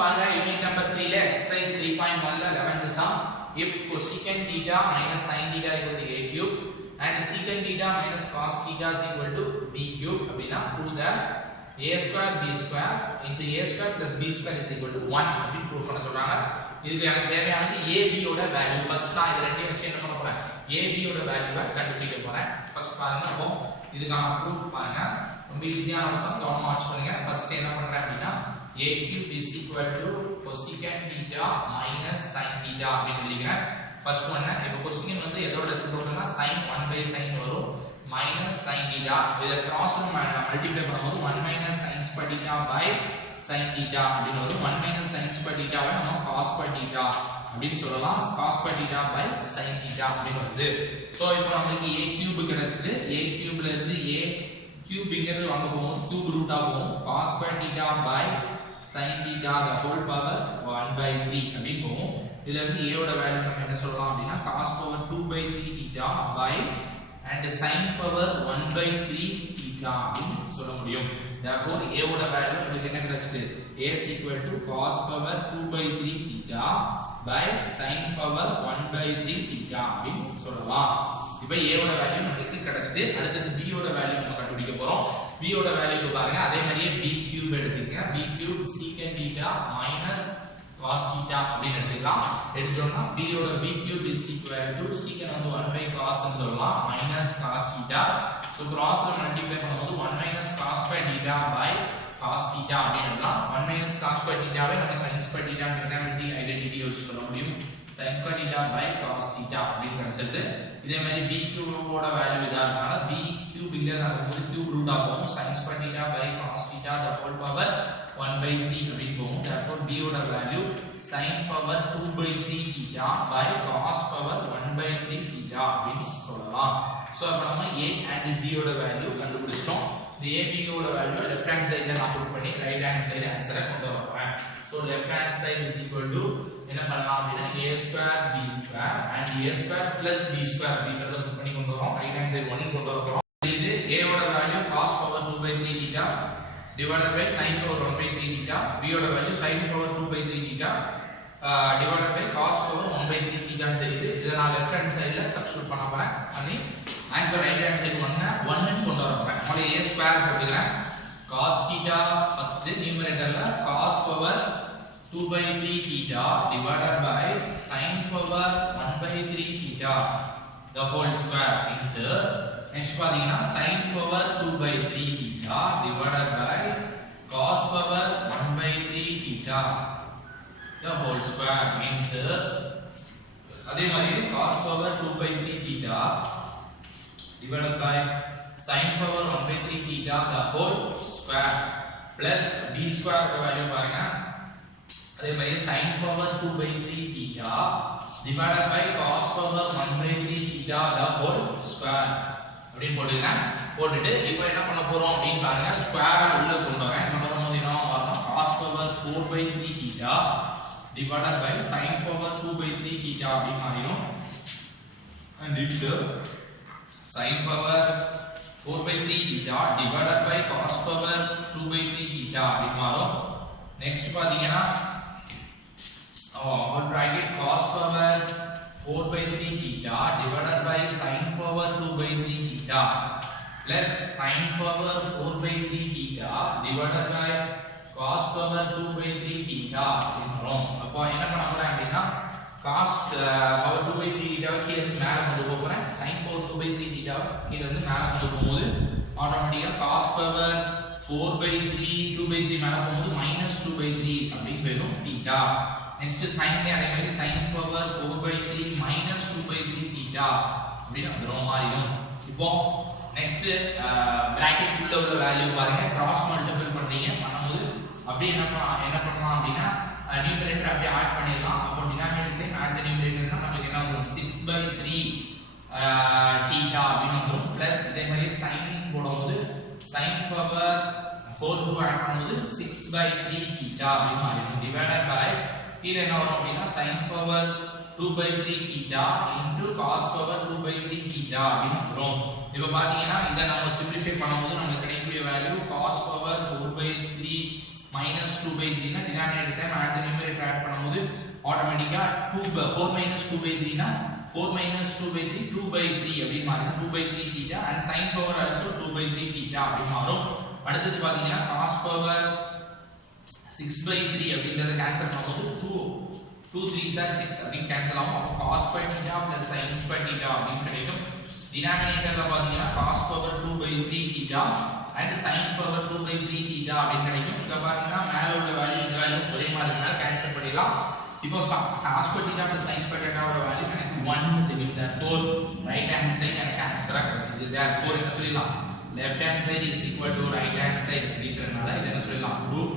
பாருங்க unit number 3 ல exercise 3.1 ல 11th sum if cosecant theta minus sin theta equal to a cube and secant theta minus cos theta is equal to b cube அப்படினா prove that a square b square into a square plus b square is equal to 1 அப்படி prove பண்ண சொல்றாங்க. இதுக்கு எனக்கு தேவையானது ab ஓட value. First நான் இது ரெண்டையும் வச்சு என்ன பண்ண போறேன், ab ஓட வேல்யூவை கண்டுபிடிக்க போறேன். ஃபர்ஸ்ட் பாருங்க, அப்போ இதுக்கான ப்ரூஃப் பாருங்க. ரொம்ப ஈஸியான விஷயம், கவனமா வாட்ச் பண்ணுங்க. ஃபர்ஸ்ட் என்ன பண்றேன் அப்படினா a cube is equal to cosecant theta minus sin theta அப்படி எழுதிக்கிறேன். ஃபர்ஸ்ட் ஒன் இப்போ cosecant வந்து எதோட ரெசிப்ரோக்கல்னா sin 1 by sin வரும் minus sin theta. இத கிராஸ் மல்டிப்ளை பண்ணும்போது 1 minus sin per theta by sin theta அப்படினு வரும். 1 minus sin per theta வை நம்ம cos per theta அப்படினு சொல்லலாம். cos per theta by sin theta அப்படினு வருது. சோ இப்போ நமக்கு a cube கிடைச்சிட்டு a cube ல இருந்து a cube இங்கறது வாங்க போவோம், cube ரூட்டா போவோம். cos per theta by sin theta the whole power 1 by 3 அப்படி போவோம். இதுல இருந்து a ஓட வேல்யூ நம்ம என்ன சொல்லலாம் அப்படினா cos power 2 by 3 theta by and sin power 1 by 3 theta அப்படி சொல்ல முடியும். therefore a ஓட வேல்யூ உங்களுக்கு என்ன கிடைச்சிட்டு a is equal to cos power 2 by 3 theta by sin power 1 by 3 theta அப்படி சொல்லலாம். இப்போ a ஓட வேல்யூ நமக்கு கிடைச்சிட்டு அடுத்து b ஓட வேல்யூ நம்ம கண்டுபிடிக்க போறோம். b ஓட வேல்யூ பாருங்க, அதே மாதிரியே b cube எடுத்துக்கங்க. b cube secant theta minus cos theta அப்படி எடுத்துக்கலாம். எடுத்துட்டோம்னா b ஓட b cube is equal to secant வந்து 1 by cos ன்னு சொல்லலாம் minus cos theta. சோ கிராஸ்ல மல்டிப்ளை பண்ணும்போது 1 minus cos by theta by cos theta அப்படி எழுதலாம். 1 minus cos by theta வை நம்ம sin by theta ட்ரிகோனோமெட்ரி ஐடென்டிட்டி வச்சு சொல்ல முடியும். sin by theta by cos theta அப்படி கிடைச்சிருது. இதே மாதிரி b cube ஓட வேல்யூ இதா இருக்கனால b cube இங்க இருக்கும்போது cube ரூட்டா போகும். sin by theta by cos theta the whole power 1 by 3 அப்படி போகும். therefore b ஓட value sin power 2 by 3 theta by cos power 1 by 3 theta அப்படி சொல்லலாம். சோ அப்ப நம்ம a and b ஓட வேல்யூ கண்டுபிடிச்சிட்டோம். இந்த a b ஓட வேல்யூ லெஃப்ட் ஹேண்ட் சைடுல நான் புட் பண்ணி ரைட் ஹேண்ட் சைடு ஆன்சரை கொண்டு வரேன். So left hand side is equal to என்ன பண்ணலாம் அப்படினா a square b square and a square plus b square அப்படிங்கறத புட் பண்ணி கொண்டு வரோம். ரைட் ஹேண்ட் சைடு 1 கொண்டு வரோம். இது a ஓட value cos power 2 by 3 theta divided by sin power 1 by 3 theta, b ஓட value sin power 2 by 3 theta divided by cos power 1 by 3 theta ன்னு தெரியுது. இத நான் லெஃப்ட் ஹேண்ட் சைடுல சப்ஸ்டிட்யூட் பண்ண போறேன். பண்ணி ஆன்சர் ரைட் ஹேண்ட் சைடு 1 ன்னு கொண்டு வர போறேன். முதல்ல a ஸ்கொயர் போட்டுக்கிறேன். cos theta ஃபர்ஸ்ட் நியூமரேட்டர்ல cos power 2 by 3 theta divided by sin power 1 by 3 theta the whole square into next பாத்தீங்கன்னா sin power 2 by 3 theta divided by cos power 1 by 3 theta the whole square into அதே மாதிரி cos power 2 by 3 theta divided by sin power 1 by 3 theta the whole square plus b square का value பாருங்க. அதே மாதிரி sin power 2 by 3 theta divided by cos power 1 by 3 theta the whole square அப்படி போடுறேன். போட்டுட்டு இப்போ என்ன பண்ண போறோம் அப்படினு பாருங்க. ஸ்கொயரை உள்ள கொண்டு வரேன். என்ன பண்ணும்போது என்ன வரும், cos power 4 by 3 theta divided by sin power 2 by 3 theta அப்படி மாறிடும். and it's sin power 4 by 3 theta divided by cos power 2 by 3 theta அப்படி மாறும். நெக்ஸ்ட் பாத்தீங்கன்னா whole bracket cos power 4 by 3 theta divided by sin power 2 by 3 theta plus sin power 4 by 3 theta divided by cos power 2 by 3 theta வரும். அப்போ என்ன பண்ண போறேன் அப்படினா cos power 2 by 3 theta கீழ இருந்து மேல கொண்டு போறேன். sin power 2 by 3 theta கீழ இருந்து மேல கொண்டு போகும்போது ஆட்டோமேட்டிக்கா cos power 4 by 3 2 by 3 மேல போகும்போது -2 by 3 அப்படி போயிடும் theta. நெக்ஸ்ட் sin ல அதே மாதிரி sin power 4 by 3 -2 by 3 theta அப்படி வந்துரும் மாறிடும். இப்போ நெக்ஸ்ட் பிராக்கெட் உள்ள உள்ள வேல்யூ பாருங்க. கிராஸ் மல்டிபிள் பண்றீங்க. பண்ணும்போது அப்படியே என்ன பண்ணலாம் அப்படினா நியூமரேட்டர் அப்படியே ஆட் பண்ணிடலாம். அப்போ டினாமினேட்டர் சேம் ஆட் தி நியூமரேட்டர்னா நமக்கு என்ன வரும் 6 by 3 theta அப்படி வந்துரும். பிளஸ் இதே மாதிரி sin போடும்போது sin power 4 2 ஆட் பண்ணும்போது 6 by 3 theta அப்படி மாறிடும். டிவைடட் பை கீழ என்ன வரும் அப்படினா sin power 2 by 3 theta into cos power 2 by 3 theta அப்படி வரும். இப்போ பாத்தீங்கன்னா இத நம்ம சிம்பிளிஃபை பண்ணும்போது நமக்கு கிடைக்கக்கூடிய value cos power 4 by 3 minus 2 by 3 னா denominator same and the numerator add பண்ணும்போது ஆட்டோமேட்டிக்கா 4 minus 2 by 3 னா 4 minus 2 by 3 2 by 3 அப்படி மாறும் 2 by 3 theta and sin power also 2 by 3 theta அப்படி மாறும். அடுத்து பாத்தீங்கன்னா cos power 6 by 3 அப்படிங்கறத கேன்சல் பண்ணும்போது 2 3s are 6 அப்படி கேன்சல் ஆகும். அப்ப cos by theta plus sin by theta அப்படி கிடைக்கும். டினாமினேட்டர்ல பாத்தீங்கன்னா cos power 2 by 3 theta and sin power 2 by 3 theta அப்படி கிடைக்கும். இங்க பாருங்கன்னா மேல உள்ள வேல்யூ இந்த வேல்யூ ஒரே மாதிரி இருந்தா கேன்சல் பண்ணிடலாம். இப்போ cos by theta plus sin by theta ஓட வேல்யூ எனக்கு 1 தெரியும். therefore right hand side எனக்கு ஆன்சரா கிடைச்சது. therefore என்ன சொல்லலாம், left hand side is equal to right hand side அப்படிங்கறதுனால இத என்ன சொல்லலாம், proof